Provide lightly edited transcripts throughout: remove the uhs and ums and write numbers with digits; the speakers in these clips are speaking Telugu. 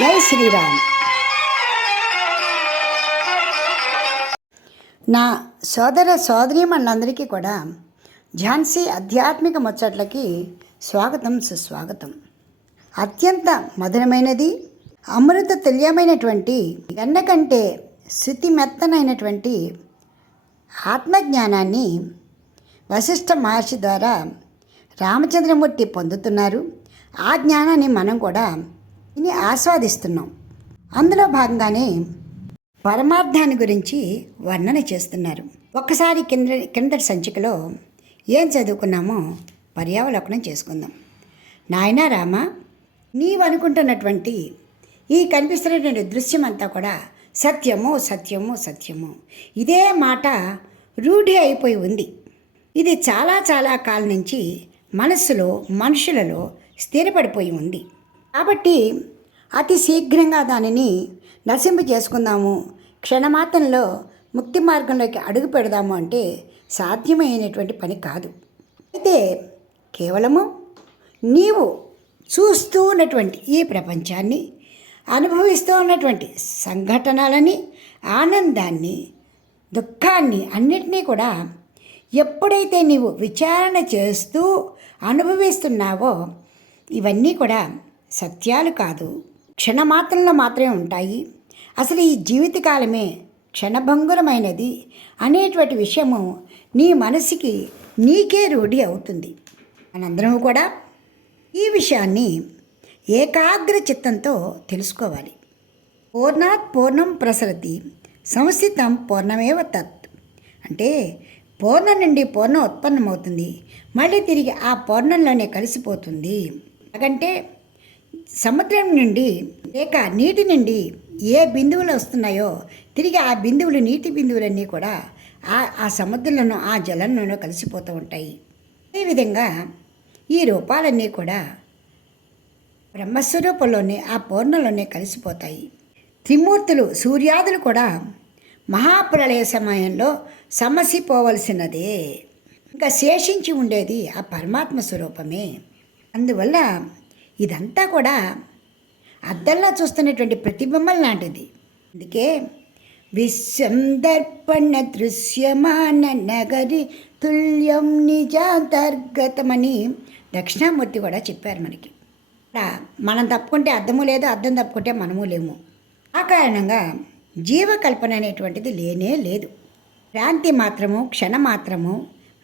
జై శ్రీరామ్. నా సోదర సోదరీమణులందరికీ కూడా ఝాన్సీ ఆధ్యాత్మిక ముచ్చట్లకి స్వాగతం, సుస్వాగతం. అత్యంత మధురమైనది, అమృత తుల్యమైనటువంటి, వెన్న కంటే శృతి మెత్తనైనటువంటి ఆత్మజ్ఞానాన్ని వశిష్ఠ మహర్షి ద్వారా రామచంద్రమూర్తి పొందుతున్నారు. ఆ జ్ఞానాన్ని మనం కూడా విని ఆస్వాదిస్తున్నాం. అందులో భాగంగానే పరమార్థాన్ని గురించి వర్ణన చేస్తున్నారు. ఒక్కసారి కిందటి సంచికలో ఏం చదువుకున్నామో పర్యావలోకనం చేసుకుందాం. నాయనా రామ, నీవు అనుకుంటున్నటువంటి ఈ కనిపిస్తున్నటువంటి దృశ్యం అంతా కూడా సత్యము సత్యము సత్యము, ఇదే మాట రూఢి అయిపోయి ఉంది. ఇది చాలా చాలా కాలం నుంచి మనస్సులో, మనుషులలో స్థిరపడిపోయి ఉంది. కాబట్టి అతి శీఘ్రంగా దానిని నశింప చేసుకుందాము, క్షణమాత్రంలో ముక్తి మార్గంలోకి అడుగు పెడదాము అంటే సాధ్యమైనటువంటి పని కాదు. అయితే కేవలము నీవు చూస్తూ ఉన్నటువంటి ఈ ప్రపంచాన్ని, అనుభవిస్తూ ఉన్నటువంటి సంఘటనలని, ఆనందాన్ని, దుఃఖాన్ని అన్నిటినీ కూడా ఎప్పుడైతే నీవు విచారణ చేస్తూ అనుభవిస్తున్నావో ఇవన్నీ కూడా సత్యాలు కాదు, క్షణమాత్రంలో మాత్రమే ఉంటాయి. అసలు ఈ జీవితకాలమే క్షణభంగురమైనది అనేటువంటి విషయము నీ మనసుకి నీకే రూఢి అవుతుంది. మనందరం కూడా ఈ విషయాన్ని ఏకాగ్ర చిత్తంతో తెలుసుకోవాలి. పూర్ణాత్ పూర్ణం ప్రసరతి సంస్థితం పూర్ణమేవ తత్. అంటే పూర్ణం నుండి పూర్ణం ఉత్పన్నమవుతుంది, మళ్ళీ తిరిగి ఆ పూర్ణంలోనే కలిసిపోతుంది. ఎందుకంటే సముద్రం నుండి లేక నీటి నుండి ఏ బిందువులు వస్తున్నాయో తిరిగి ఆ బిందువులు, నీటి బిందువులన్నీ కూడా ఆ సముద్రంలోనూ ఆ జలంలోనూ కలిసిపోతూ ఉంటాయి. అదేవిధంగా ఈ రూపాలన్నీ కూడా బ్రహ్మస్వరూపంలోనే, ఆ పూర్ణంలోనే కలిసిపోతాయి. త్రిమూర్తులు, సూర్యాదులు కూడా మహాప్రళయ సమయంలో సమసిపోవలసినదే. ఇంకా శేషించి ఉండేది ఆ పరమాత్మ స్వరూపమే. అందువల్ల ఇదంతా కూడా అద్దంలో చూస్తున్నటువంటి ప్రతిబింబం లాంటిది. అందుకే విశ్వం దర్పణ దృశ్యమాన నగరి తుల్యం నిజాంతర్గతమని దక్షిణామూర్తి కూడా చెప్పారు మనకి. మనం తప్పుకుంటే అద్దము లేదు, అద్దం తప్పుకుంటే మనము లేము. ఆ కారణంగా జీవకల్పన అనేటువంటిది లేనే లేదు. భ్రాంతి మాత్రము, క్షణమాత్రము,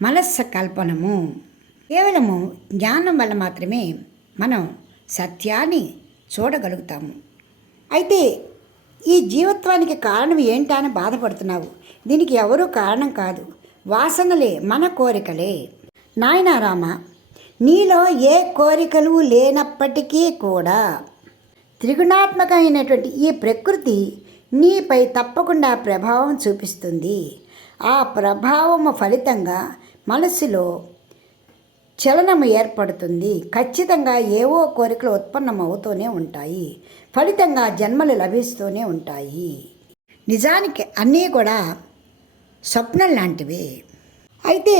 మనస్సు కల్పనము. కేవలము జ్ఞానం వల్ల మాత్రమే మనం సత్యాన్ని చూడగలుగుతాము. అయితే ఈ జీవత్వానికి కారణం ఏంటా అని బాధపడుతున్నావు. దీనికి ఎవరూ కారణం కాదు, వాసనలే, మన కోరికలే. నాయనా రామ, నీలో ఏ కోరికలు లేనప్పటికీ కూడా త్రిగుణాత్మకమైనటువంటి ఈ ప్రకృతి నీపై తప్పకుండా ప్రభావం చూపిస్తుంది. ఆ ప్రభావము ఫలితంగా మనసులో చలనము ఏర్పడుతుంది. ఖచ్చితంగా ఏవో కోరికలు ఉత్పన్నమవుతూనే ఉంటాయి, ఫలితంగా జన్మలు లభిస్తూనే ఉంటాయి. నిజానికి అన్నీ కూడా స్వప్నం లాంటివి. అయితే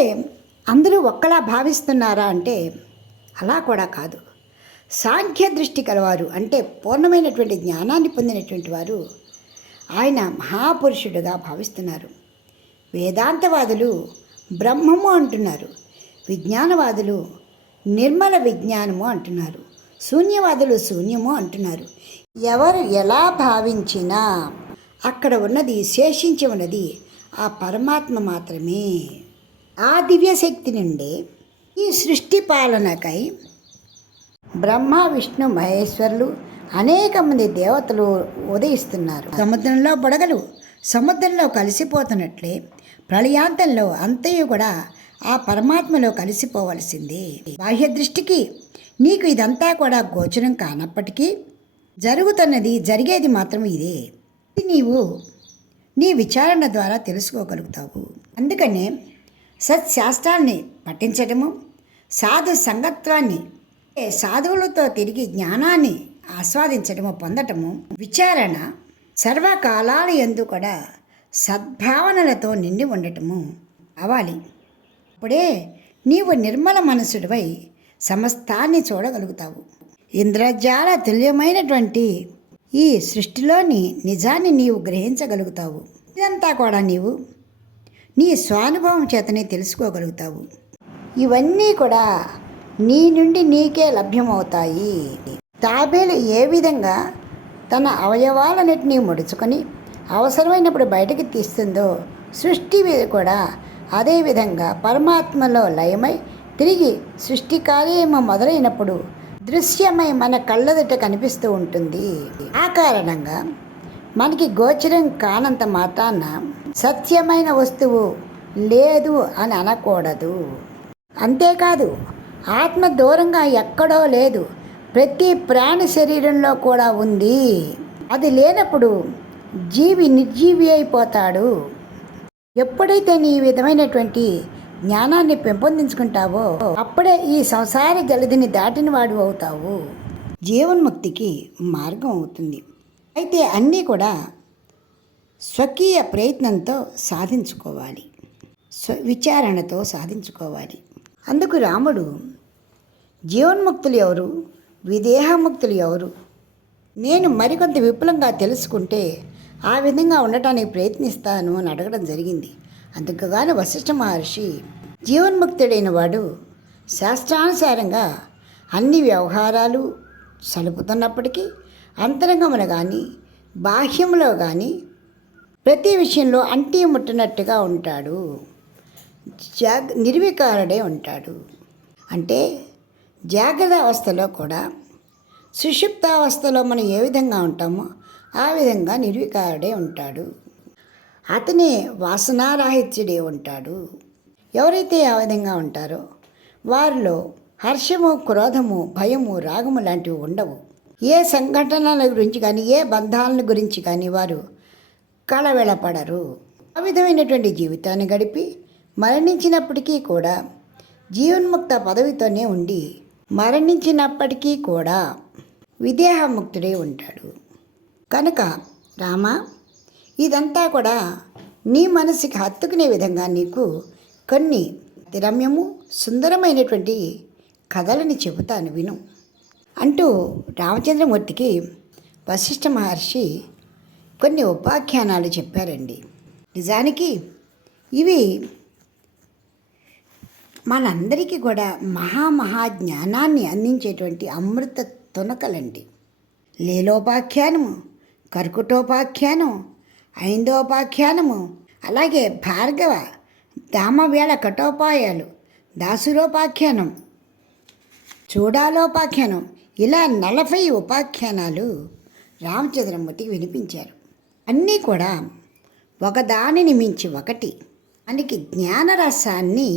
అందరూ ఒక్కలా భావిస్తున్నారా అంటే అలా కూడా కాదు. సాంఖ్య దృష్టి కలవారు, అంటే పూర్ణమైనటువంటి జ్ఞానాన్ని పొందినటువంటి వారు ఆయన మహాపురుషుడుగా భావిస్తున్నారు. వేదాంతవాదులు బ్రహ్మము అంటున్నారు, విజ్ఞానవాదులు నిర్మల విజ్ఞానము అంటున్నారు, శూన్యవాదులు శూన్యము అంటున్నారు. ఎవరు ఎలా భావించినా అక్కడ ఉన్నది, శేషించి ఉన్నది ఆ పరమాత్మ మాత్రమే. ఆ దివ్యశక్తి నుండి ఈ సృష్టి పాలనకై బ్రహ్మ, విష్ణు, మహేశ్వరులు అనేక మంది దేవతలు ఉదయిస్తున్నారు. సముద్రంలో బుడగలు సముద్రంలో కలిసిపోతున్నట్లే ప్రళయాంతంలో అంతయు కూడా ఆ పరమాత్మలో కలిసిపోవలసిందే. బాహ్య దృష్టికి నీకు ఇదంతా కూడా గోచరం కానప్పటికీ జరుగుతున్నది, జరిగేది మాత్రం ఇదే. నీవు నీ విచారణ ద్వారా తెలుసుకోగలుగుతావు. అందుకనే సత్శాస్త్రాల్ని పఠించడము, సాధు సంగత్వాన్ని, సాధువులతో తిరిగి జ్ఞానాన్ని ఆస్వాదించడము, పొందటము, విచారణ సర్వకాలాల యందు కూడా సద్భావనలతో నిండి ఉండటము కావాలి. అప్పుడే నీవు నిర్మల మనసుడివై సమస్తాన్ని చూడగలుగుతావు. ఇంద్రజాల తుల్యమైనటువంటి ఈ సృష్టిలోని నిజాన్ని నీవు గ్రహించగలుగుతావు. ఇదంతా కూడా నీవు నీ స్వానుభవం చేతనే తెలుసుకోగలుగుతావు. ఇవన్నీ కూడా నీ నుండి నీకే లభ్యమవుతాయి. తాబేలు ఏ విధంగా తన అవయవాలన్నిటినీ ముడుచుకొని అవసరమైనప్పుడు బయటకు తీస్తుందో, సృష్టి కూడా అదేవిధంగా పరమాత్మలో లయమై తిరిగి సృష్టి కార్యము మొదలైనప్పుడు దృశ్యమై మన కళ్ళెదుట కనిపిస్తూ ఉంటుంది. ఆ కారణంగా మనకి గోచరం కానంత మాత్రాన సత్యమైన వస్తువు లేదు అని అనకూడదు. అంతేకాదు, ఆత్మ దూరంగా ఎక్కడో లేదు, ప్రతి ప్రాణి శరీరంలో కూడా ఉంది. అది లేనప్పుడు జీవి నిర్జీవి అయిపోతాడు. ఎప్పుడైతే నీ విధమైనటువంటి జ్ఞానాన్ని పెంపొందించుకుంటావో అప్పుడే ఈ సంసార జలధిని దాటిన వాడు అవుతావు. జీవన్ముక్తికి మార్గం అవుతుంది. అయితే అన్నీ కూడా స్వకీయ ప్రయత్నంతో సాధించుకోవాలి, విచారణతో సాధించుకోవాలి. అందుకు రాముడు జీవన్ముక్తులు ఎవరు, విదేహముక్తులు ఎవరు, నేను మరికొంత విపులంగా తెలుసుకుంటే ఆ విధంగా ఉండటానికి ప్రయత్నిస్తాను అని అడగడం జరిగింది. అందుకుగాను వశిష్ఠ మహర్షి జీవన్ముక్తుడైన వాడు శాస్త్రానుసారంగా అన్ని వ్యవహారాలు సలుపుతున్నప్పటికీ అంతరంగమున కానీ బాహ్యంలో కానీ ప్రతి విషయంలో అంటీ ముట్టినట్టుగా ఉంటాడు, నిర్వికారుడే ఉంటాడు. అంటే జాగ్రత్త అవస్థలో కూడా సుషుప్తావస్థలో మనం ఏ విధంగా ఉంటామో ఆ విధంగా నిర్వికారుడే ఉంటాడు. అతనే వాసనారాహిత్యుడే ఉంటాడు. ఎవరైతే ఆ విధంగా ఉంటారో వారిలో హర్షము, క్రోధము, భయము, రాగము లాంటివి ఉండవు. ఏ సంఘటనల గురించి కానీ ఏ బంధాల గురించి కానీ వారు కళవెళపడరు. ఆ విధమైనటువంటి జీవితాన్ని గడిపి మరణించినప్పటికీ కూడా జీవన్ముక్త పదవితోనే ఉండి మరణించినప్పటికీ కూడా విదేహముక్తుడే ఉంటాడు. కనుక రామ, ఇదంతా కూడా నీ మనసుకి హత్తుకునే విధంగా నీకు కొన్ని రమ్యము సుందరమైనటువంటి కథలని చెబుతాను విను అంటూ రామచంద్రమూర్తికి వశిష్ఠ మహర్షి కొన్ని ఉపాఖ్యానాలు చెప్పారండి. నిజానికి ఇవి మనందరికీ కూడా మహాజ్ఞానాన్ని అందించేటువంటి అమృత తునకలండి. లీలోపాఖ్యానము, కర్కుటోపాఖ్యానం, ఐందోపాఖ్యానము, అలాగే భార్గవ దామవేళ కఠోపాయాలు, దాసురోపాఖ్యానం, చూడాలోపాఖ్యానం, ఇలా 40 ఉపాఖ్యానాలు రామచంద్రమూర్తికి వినిపించారు. అన్నీ కూడా ఒకదానిని మించి ఒకటి మనకి జ్ఞానరసాన్ని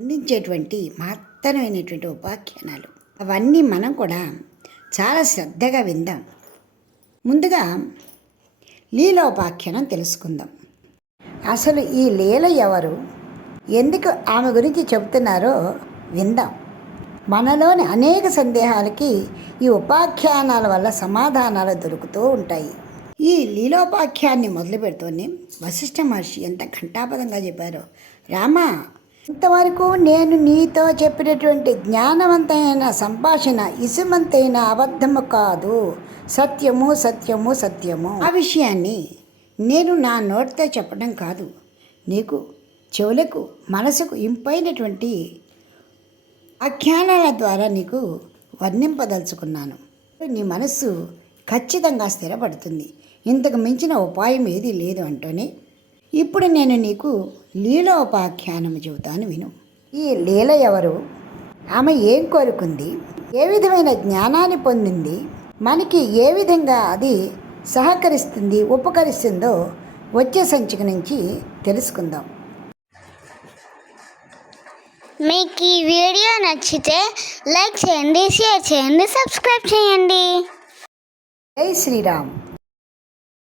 అందించేటువంటి మహత్తరమైనటువంటి ఉపాఖ్యానాలు. అవన్నీ మనం కూడా చాలా శ్రద్ధగా విందాం. ముందుగా లీలోపాఖ్యానం తెలుసుకుందాం. అసలు ఈ లీల ఎవరు, ఎందుకు ఆమె గురించి చెబుతున్నారో విందాం. మనలోని అనేక సందేహాలకి ఈ ఉపాఖ్యానాల వల్ల సమాధానాలు దొరుకుతూ ఉంటాయి. ఈ లీలోపాఖ్యాన్ని మొదలు పెడుతూనే వశిష్ఠ మహర్షి ఎంత ఘంటాపదంగా చెప్పారో, రామా, ఇంతవరకు నేను నీతో చెప్పినటువంటి జ్ఞానవంతమైన సంభాషణ ఇసుమంతైన అబద్ధము కాదు, సత్యము సత్యము సత్యము. ఆ విషయాన్ని నేను నా నోటితో చెప్పడం కాదు, నీకు చెవులకు మనసుకు ఇంపైనటువంటి ఆఖ్యానాల ద్వారా నీకు వర్ణింపదలుచుకున్నాను. నీ మనస్సు ఖచ్చితంగా స్థిరపడుతుంది. ఇంతకు మించిన ఉపాయం ఏదీ లేదు అంటూనే ఇప్పుడు నేను నీకు లీలోపాఖ్యానము చెబుతాను విను. ఈ లీల ఎవరు, ఆమె ఏం కోరుకుంది, ఏ విధమైన జ్ఞానాన్ని పొందింది, మనకి ఏ విధంగా అది సహకరిస్తుంది, ఉపకరిస్తుందో వచ్చే సంచిక నుంచి తెలుసుకుందాం. మీకు ఈ వీడియో నచ్చితే లైక్ చేయండి, షేర్ చేయండి, సబ్స్క్రైబ్ చేయండి. జై శ్రీరామ్.